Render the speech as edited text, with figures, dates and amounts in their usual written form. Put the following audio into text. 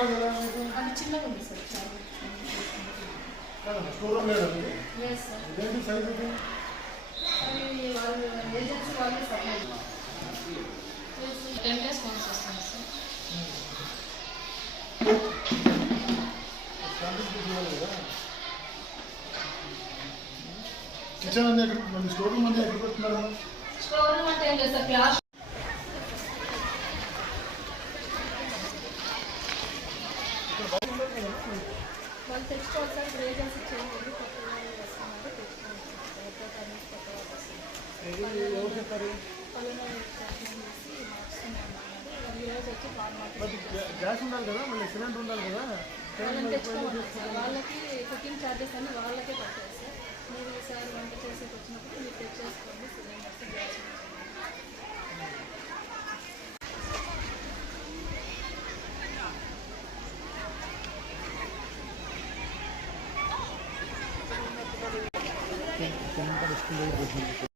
అది చిన్నగా ఉంది సార్ చాలా స్టోర్ రూమ్ లేదా ఎస్ సార్ ఇదేంటి సైజ్ ఇది అవి వాళ్ళు ఏజెన్సీ వాళ్ళే సప్లై 10 days వన్స్ వస్తుంది సార్ కిచెన్ అనేది ఎక్కడ స్టోర్ రూమ్ అనేది ఎక్కడ పెడుతున్నారు స్టోర్ రూమ్ అంటే ఏం లేదు సార్ క్లాస్ వాళ్ళు తెచ్చుకోవాలి సార్ ఏజెన్సీ చేయండి కొత్తగా వస్తున్నారు తెచ్చుకోవాలి ఎవరు చెప్పారు గ్యాస్ ఉండాలి కదా మళ్ళీ సిలిండర్ ఉండాలి కదా వాళ్ళకి కుకింగ్ ఛార్జెస్ అన్ని వాళ్ళకే పడతాయి సార్ మీరు ఈసారి వంట చేసేకి వచ్చినప్పుడు మీరు తెచ్చేసుకోండి సిలిండర్స్ గ్యాస్ సిలిండర్